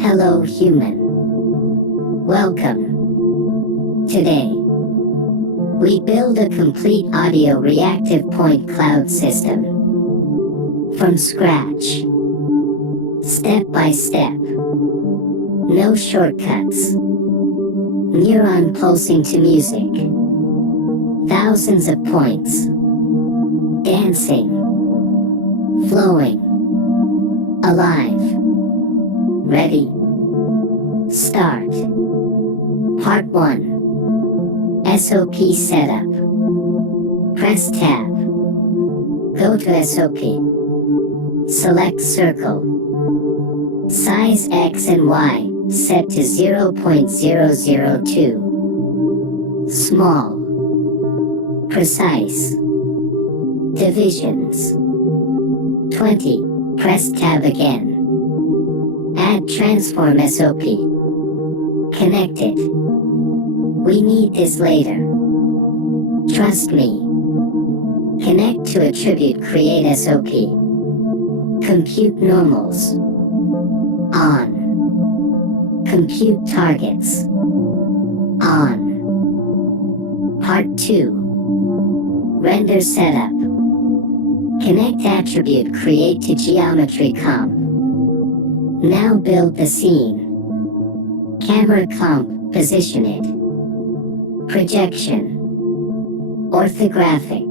Hello human. Welcome. Today, we build a complete audio reactive point cloud system. From scratch. Step by step. No shortcuts. Neuron pulsing to music. Thousands of points. Dancing. Flowing. Alive. Ready. Start. Part 1. SOP Setup. Press Tab. Go to SOP. Select Circle. Size X and Y set to 0.002. Small. Precise. Divisions. 20. Press Tab again. Add Transform SOP. Connected. We need this later. Trust me. Connect to Attribute Create SOP. Compute Normals. On. Compute Targets. On. Part 2. Render Setup. Connect Attribute Create to Geometry Comp. Now build the scene. Camera Comp, position it. Projection. Orthographic.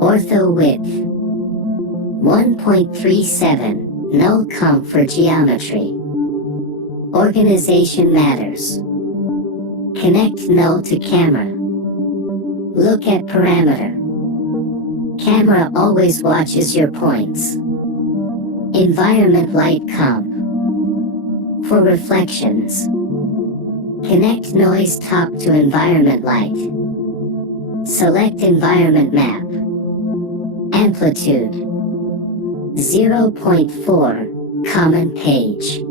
Ortho width. 1.37, null comp for geometry. Organization matters. Connect null to camera. Look at parameter. Camera always watches your points. Environment light comp. For reflections. Connect noise top to environment light. Select environment map. Amplitude. 0.4, common page.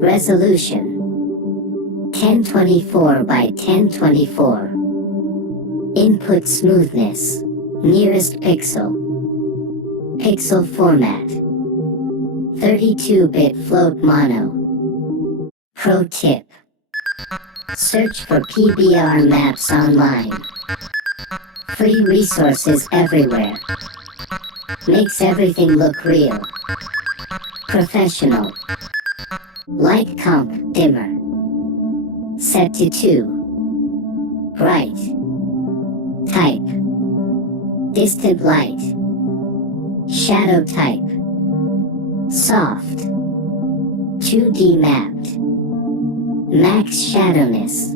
Resolution. 1024 by 1024. Input smoothness. Nearest pixel. Pixel format. 32-bit float mono. Pro tip. Search for PBR maps online. Free resources everywhere. Makes everything look real. Professional. Light comp dimmer. Set to 2. Bright. Type. Distant light. Shadow type. Soft. 2D mapped. Max shadowness.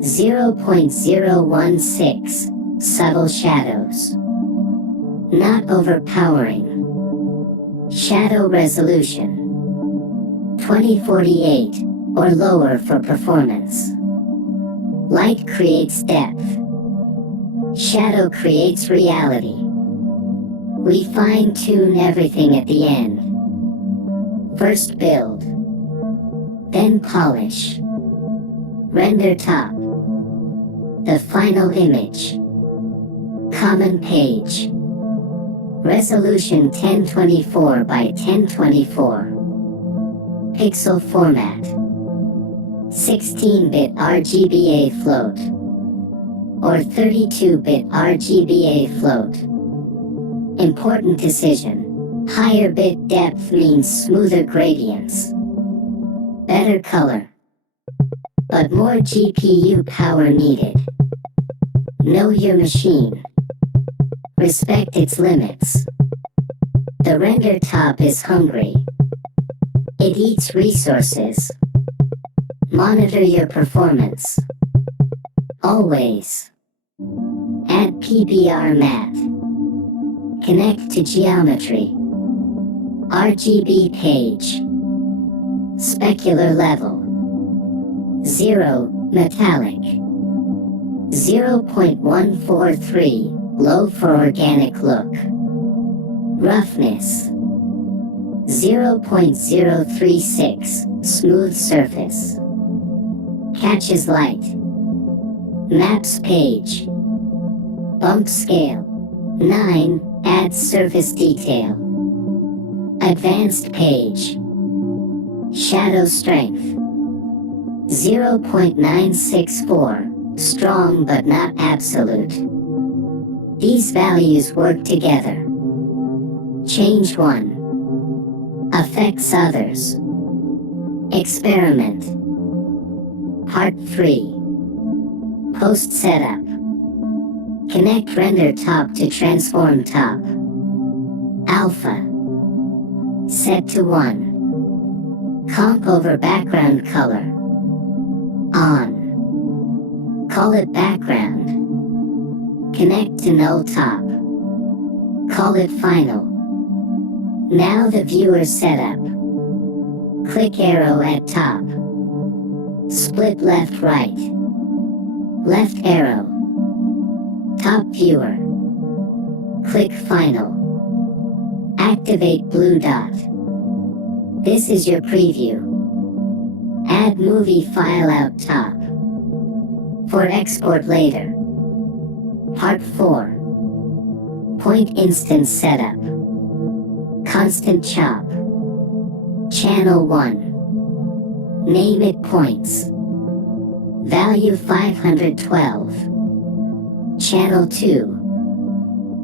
0.016. Subtle shadows. Not overpowering. Shadow resolution. 2048 or lower for performance. Light creates depth. Shadow creates reality. We fine-tune everything at the end. First build. Then polish. Render top. The final image. Common page. Resolution 1024 by 1024. Pixel format. 16-bit RGBA float. Or 32-bit RGBA float. Important decision. Higher bit depth means smoother gradients. Better color. But more GPU power needed. Know your machine. Respect its limits. The render top is hungry. It eats resources. Monitor your performance. Always. Add PBR mat. Connect to geometry. RGB page. Specular level. 0, metallic. 0.143, low for organic look. Roughness. 0.036, smooth surface. Catches light. Maps page. Bump scale. 9, adds surface detail. Advanced page. Shadow strength 0.964, strong but not absolute. These values work together. Change 1. Affects others. Experiment. Part 3. Post setup. Connect render top to transform top. Alpha. Set to 1. Comp over background color. On. Call it background. Connect to null top. Call it final. Now the viewer setup. Click arrow at top. Split left right. Left arrow. Top viewer. Click final. Activate blue dot. This is your preview. Add movie file out top. For export later. Part 4. Point instance setup. Constant chop. Channel 1. Name it points. Value 512. Channel 2.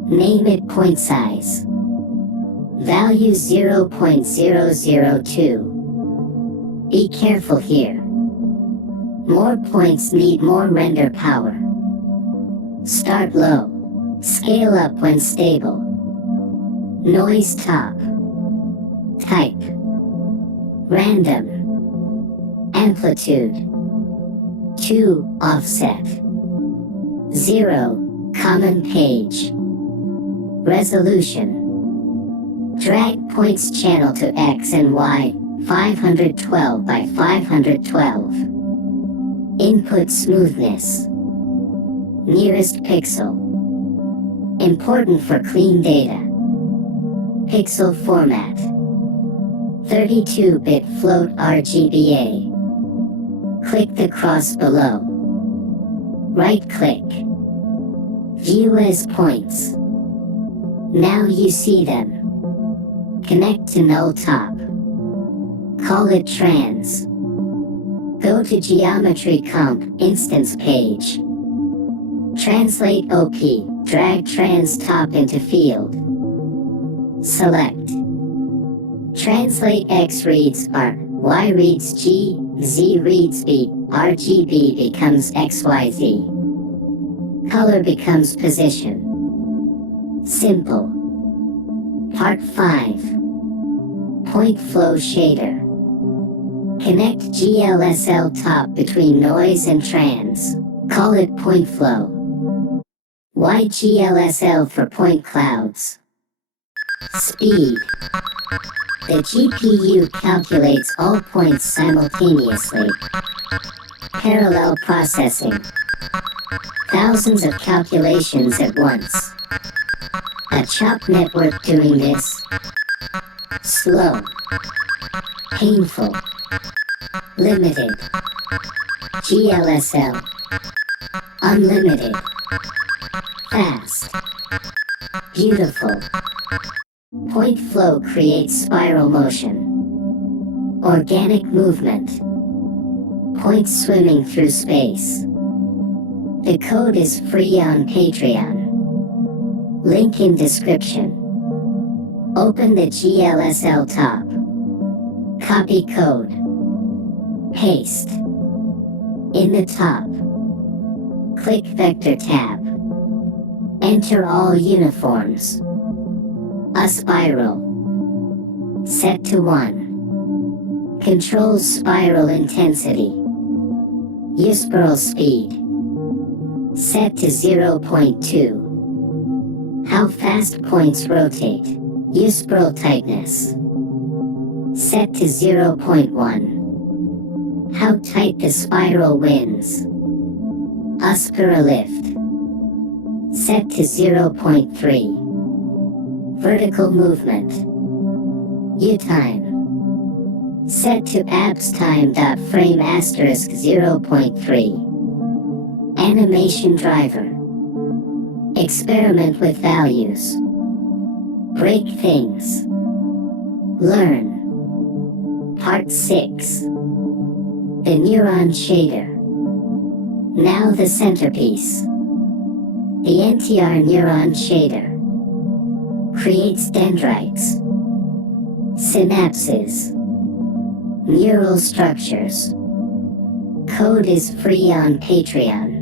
Name it point size. Value 0.002. Be careful here. More points need more render power. Start low. Scale up when stable. Noise top. Type. Random. Amplitude. 2. Offset. 0. Common page. Resolution. Drag points channel to X and Y, 512 by 512. Input smoothness. Nearest pixel. Important for clean data. Pixel format. 32-bit float RGBA. Click the cross below. Right-click. View as points. Now you see them. Connect to null top. Call it trans. Go to geometry comp instance page. Translate OP, drag trans top into field. Select. Translate X reads R, Y reads G, Z reads B, RGB becomes XYZ. Color becomes position. Simple. Part 5. Point flow shader. Connect GLSL top between noise and trans. Call it point flow. Why GLSL for point clouds? Speed. The GPU calculates all points simultaneously. Parallel processing. Thousands of calculations at once. A chop network doing this. Slow. Painful. Limited. GLSL. Unlimited. Fast. Beautiful. Point flow creates spiral motion. Organic movement. Points swimming through space. The code is free on Patreon. Link in description. Open the GLSL top. Copy code. Paste. In the top. Click Vector tab. Enter all uniforms. A spiral. Set to 1. Controls spiral intensity. Uspiral speed. Set to 0.2. How fast points rotate. Uspiral tightness. Set to 0.1. How tight the spiral wins. Uspiral lift. Set to 0.3. Vertical movement. U-time. Set to abs time.frame asterisk 0.3. Animation driver. Experiment with values. Break things. Learn. Part 6. The Neuron Shader. Now the centerpiece. The NTR Neuron Shader creates dendrites, synapses, neural structures. Code is free on Patreon.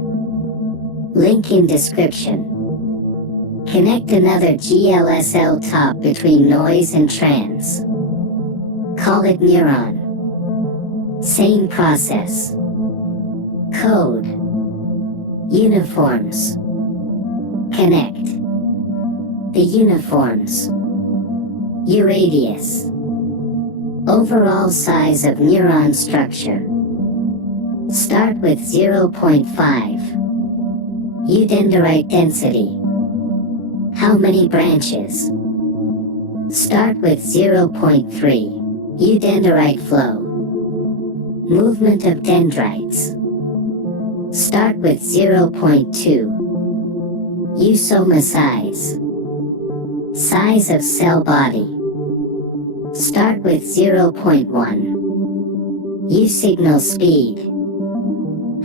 Link in description. Connect another GLSL top between noise and trans. Call it neuron. Same process. Code. Uniforms. Connect. The uniforms. U-radius. Overall size of neuron structure. Start with 0.5. U-dendrite density. How many branches? Start with 0.3. U-dendrite flow. Movement of dendrites. Start with 0.2. U-soma size. Size of cell body. Start with 0.1. U-signal speed.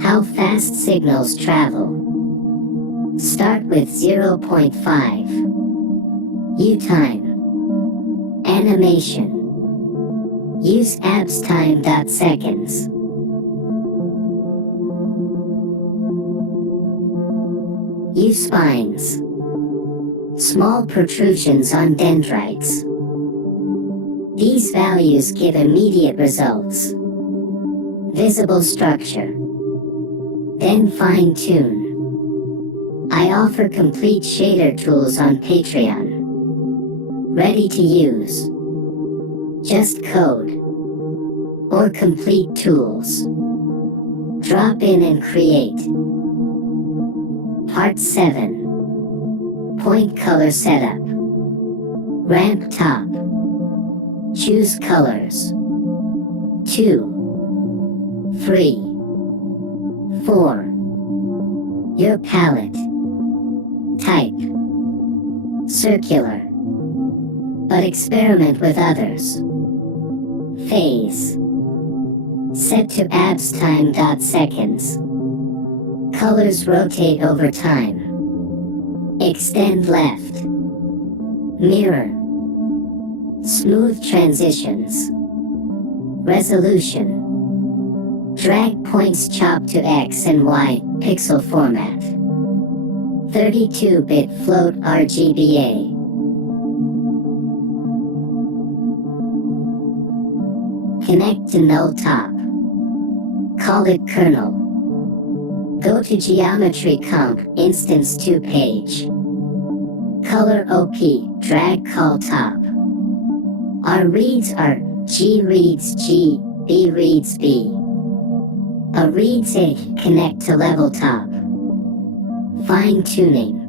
How fast signals travel. Start with 0.5. U-time. Animation. Use abs time.seconds. U-spines. Small protrusions on dendrites. These values give immediate results. Visible structure. Then fine-tune. I offer complete shader tools on Patreon. Ready to use. Just code. Or complete tools. Drop in and create. Part 7. Point color setup. Ramp top. Choose colors. 2, 3, 4. Your palette. Type. Circular. But experiment with others. Phase. Set to abs time.seconds. Colors rotate over time. Extend left. Mirror. Smooth transitions. Resolution. Drag points chop to X and Y pixel format. 32-bit float RGBA. Connect to null top. Call it kernel. Go to geometry comp instance 2 page. Color OP, drag call top. Our reads are G reads G, B reads B. A reads A, connect to level top. Fine tuning.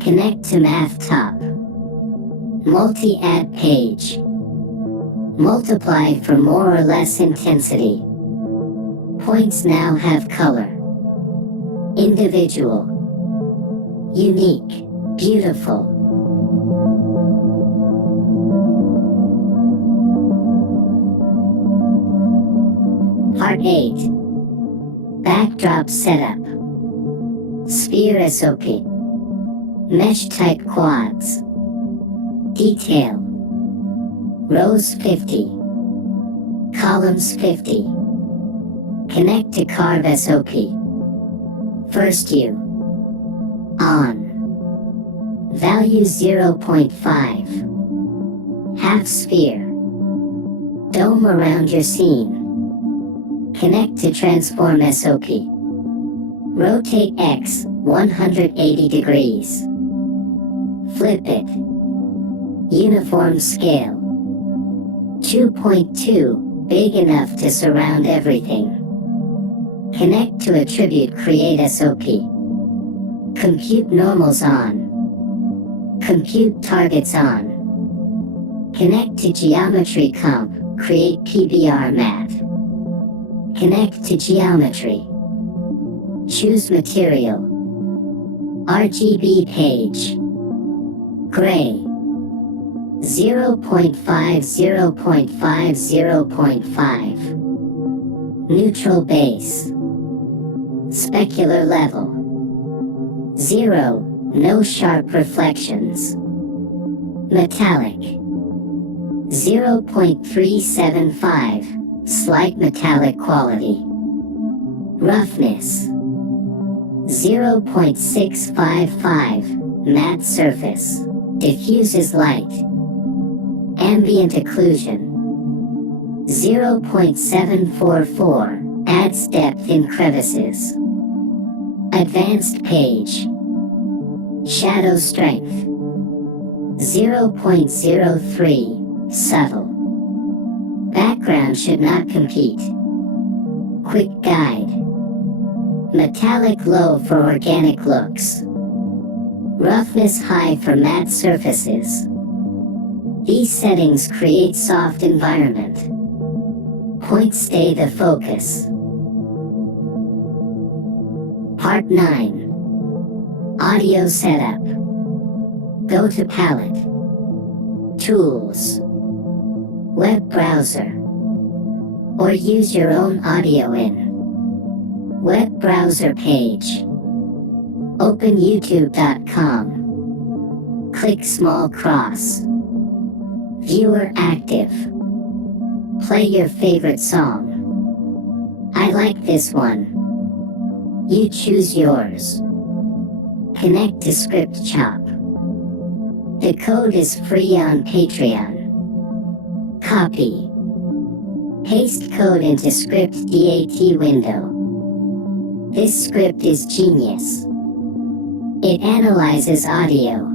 Connect to math top. Multi-add page. Multiply for more or less intensity. Points now have color. Individual. Unique. Beautiful. Part 8. Backdrop setup. Sphere SOP. Mesh type quads. Detail. Rows 50. Columns 50. Connect to carve SOP. First U. On. Value 0.5. Half sphere. Dome around your scene. Connect to transform SOP. Rotate X 180 degrees. Flip it. Uniform scale. 2.2, big enough to surround everything. Connect to attribute create SOP. Compute normals on. Compute targets on. Connect to geometry comp, create PBR mat. Connect to geometry. Choose material. RGB page. Gray. 0.5, 0.5, 0.5. Neutral base. Specular level. 0. No sharp reflections. Metallic. 0.375. Slight metallic quality. Roughness. 0.655. Matte surface. Diffuses light. Ambient occlusion. 0.744. Adds depth in crevices. Advanced page. Shadow strength. 0.03. Subtle. Background should not compete. Quick guide. Metallic low for organic looks. Roughness high for matte surfaces. These settings create soft environment. Point stay the focus. Part 9. Audio setup. Go to Palette. Tools. Web browser. Or use your own audio in. Web browser page. Open youtube.com. Click small cross. Viewer active. Play your favorite song. I like this one. You choose yours. Connect to Script Chop. The code is free on Patreon. Copy. Paste code into Script DAT window. This script is genius. It analyzes audio.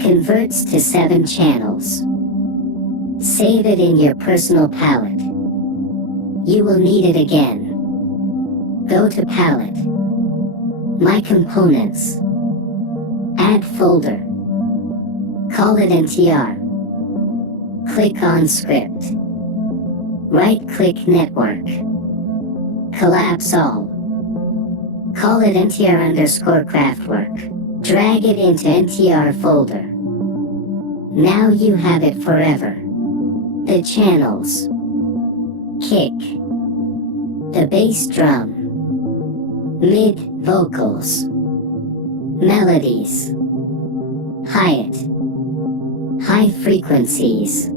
Converts to 7 channels. Save it in your personal palette. You will need it again. Go to Palette. My Components. Add folder. Call it NTR. Click on Script. Right-click Network. Collapse all. Call it NTR_Craftwork. Drag it into NTR folder. Now you have it forever. The channels. Kick. The bass drum. Mid vocals. Melodies. Hi-hat. High frequencies.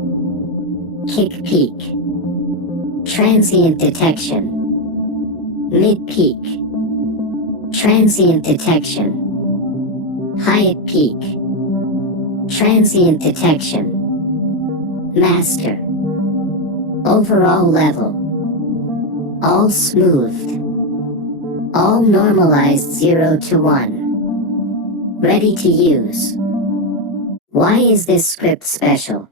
Kick peak. Transient detection. Mid peak. Transient detection. Hi-hat peak. Transient detection. Master. Overall level. All smoothed. All normalized 0 to 1. Ready to use. Why is this script special?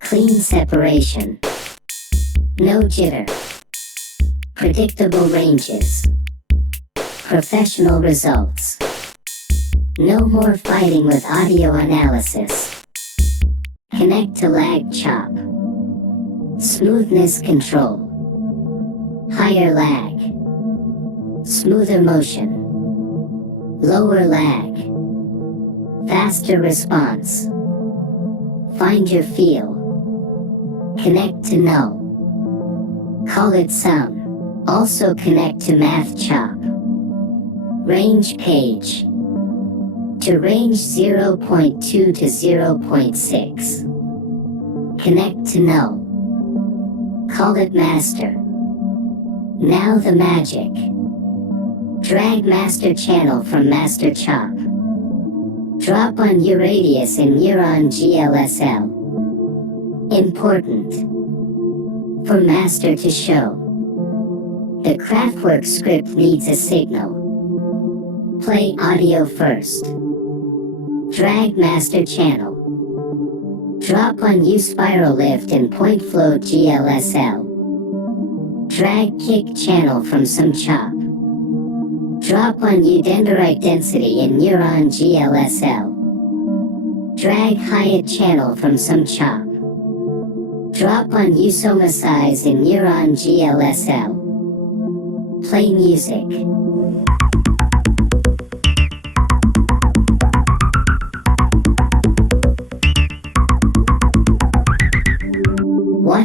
Clean separation. No jitter. Predictable ranges. Professional results. No more fighting with audio analysis. Connect to lag chop. Smoothness control. Higher lag. Smoother motion. Lower lag. Faster response. Find your feel. Connect to null. Call it sum. Also connect to math chop. Range page. To range 0.2 to 0.6. Connect to null. Call it master. Now the magic. Drag master channel from master chop. Drop on U-radius in Neuron GLSL. Important. For master to show. The Craftwork script needs a signal. Play audio first. Drag master channel. Drop on U spiral lift and point float GLSL. Drag kick channel from some chop. Drop on U dendrite density in Neuron GLSL. Drag hi-hat channel from some chop. Drop on U soma size in Neuron GLSL. Play music.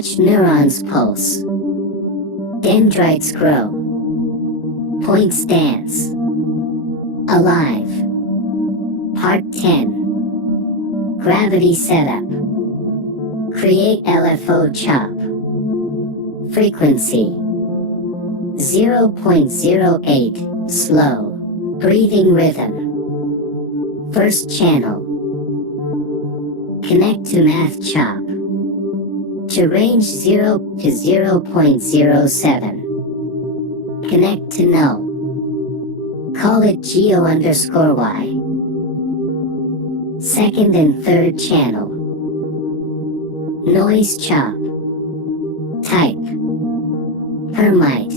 Watch neurons pulse. Dendrites grow. Points dance. Alive. Part 10. Gravity setup. Create LFO chop. Frequency 0.08. Slow. Breathing rhythm. First channel. Connect to math chop. To range 0 to 0.07. Connect to null. Call it geo_y. Second and third channel. Noise chop. Type. Hermite.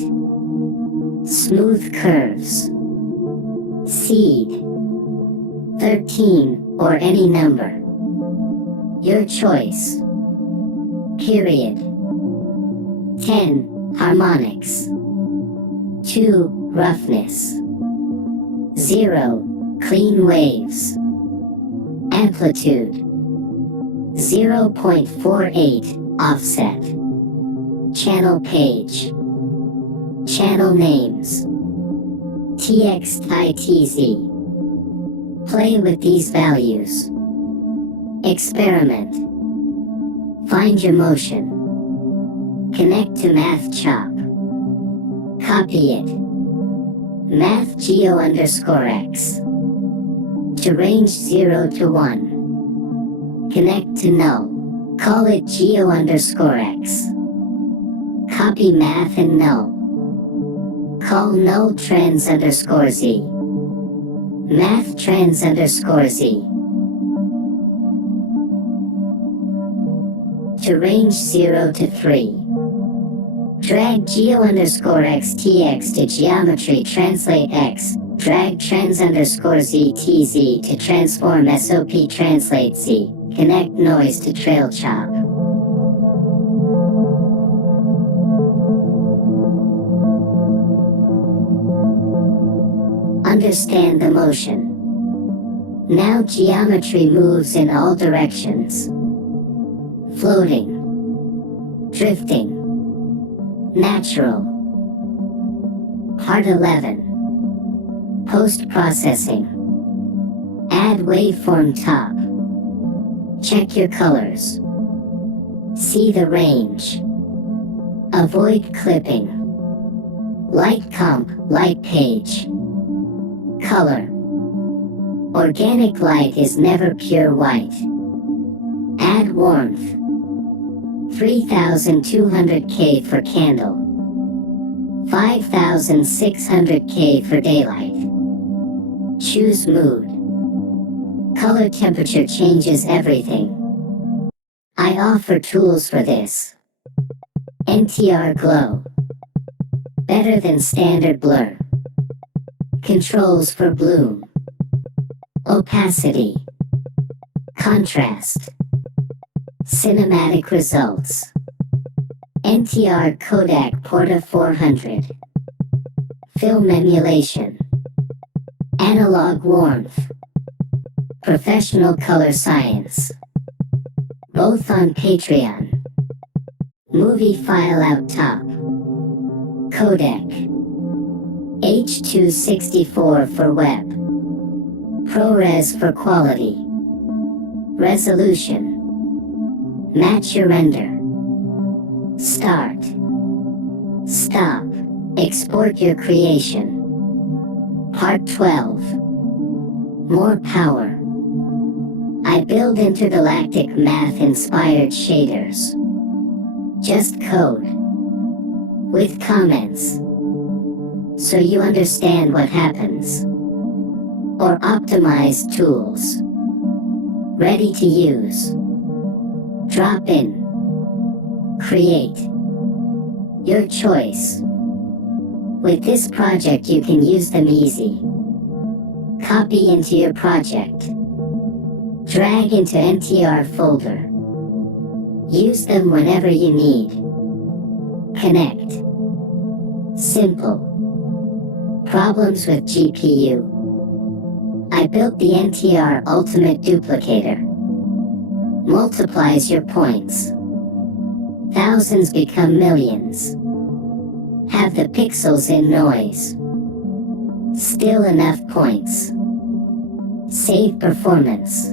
Smooth curves. Seed. 13 or any number. Your choice. Period. 10. Harmonics. 2. Roughness. 0. Clean waves. Amplitude 0.48. Offset. Channel page. Channel names. TXITZ. Play with these values. Experiment. Find your motion. Connect to math chop. Copy it. Math geo_x. To range 0 to 1. Connect to null. Call it geo_x. Copy math and null. Call null trans_z. Math trans_z. To range 0 to 3. Drag geo_x_tx to geometry translate x. Drag trans_z_tz to transform SOP translate z. Connect noise to trail chop. Understand the motion. Now geometry moves in all directions. Floating. Drifting. Natural. Part 11. Post-processing. Add waveform top. Check your colors. See the range. Avoid clipping. Light comp, light page. Color. Organic light is never pure white. Add warmth. 3200K for candle. 5600K for daylight. Choose mood. Color temperature changes everything. I offer tools for this. NTR glow. Better than standard blur. Controls for bloom. Opacity. Contrast. Cinematic results. NTR Kodak Porta 400. Film emulation. Analog warmth. Professional color science. Both on Patreon. Movie file out top. Codec. H.264 for web. ProRes for quality. Resolution. Match your render. Start. Stop. Export your creation. Part 12. More power. I build intergalactic math-inspired shaders. Just code. With comments. So you understand what happens. Or optimize tools. Ready to use. Drop in. Create. Your choice. With this project you can use them easy. Copy into your project. Drag into NTR folder. Use them whenever you need. Connect. Simple. Problems with GPU. I built the NTR Ultimate Duplicator. Multiplies your points. Thousands become millions. Have the pixels in noise. Still enough points. Save performance.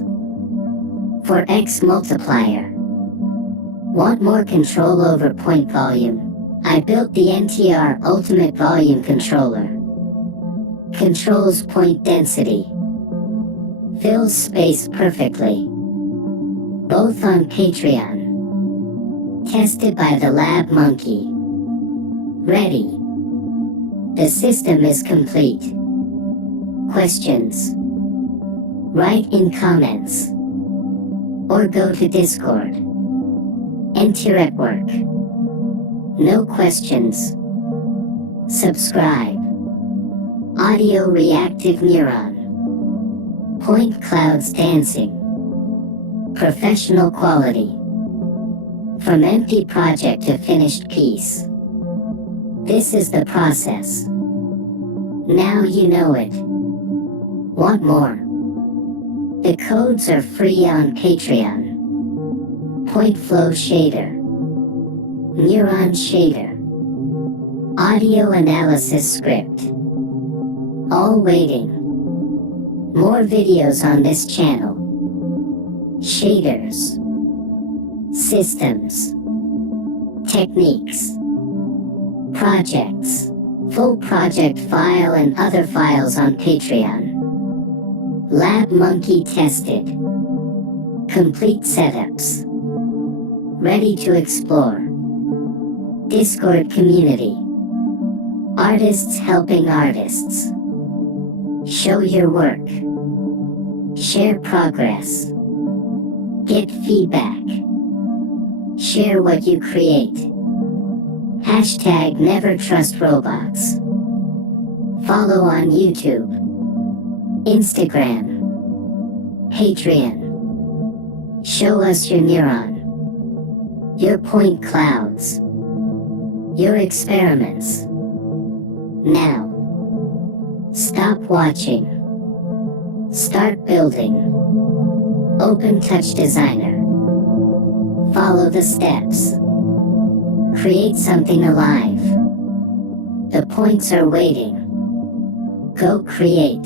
For X multiplier. Want more control over point volume? I built the NTR Ultimate Volume Controller. Controls point density. Fills space perfectly. Both on Patreon. Tested by the Lab Monkey. Ready. The system is complete. Questions? Write in comments. Or go to Discord. Enter at work. No questions. Subscribe. Audio Reactive Neuron. Point clouds dancing. Professional quality. From empty project to finished piece. This is the process. Now you know it. Want more? The codes are free on Patreon. Point Flow Shader. Neuron Shader. Audio Analysis Script. All waiting. More videos on this channel. Shaders. Systems. Techniques. Projects. Full project file and other files on Patreon. Lab Monkey tested. Complete setups. Ready to explore. Discord community. Artists helping artists. Show your work. Share progress. Get feedback. Share what you create. Hashtag nevertrustrobots. Follow on YouTube. Instagram. Patreon. Show us your neuron. Your point clouds. Your experiments. Now. Stop watching. Start building. Open TouchDesigner. Follow the steps. Create something alive. The points are waiting. Go create.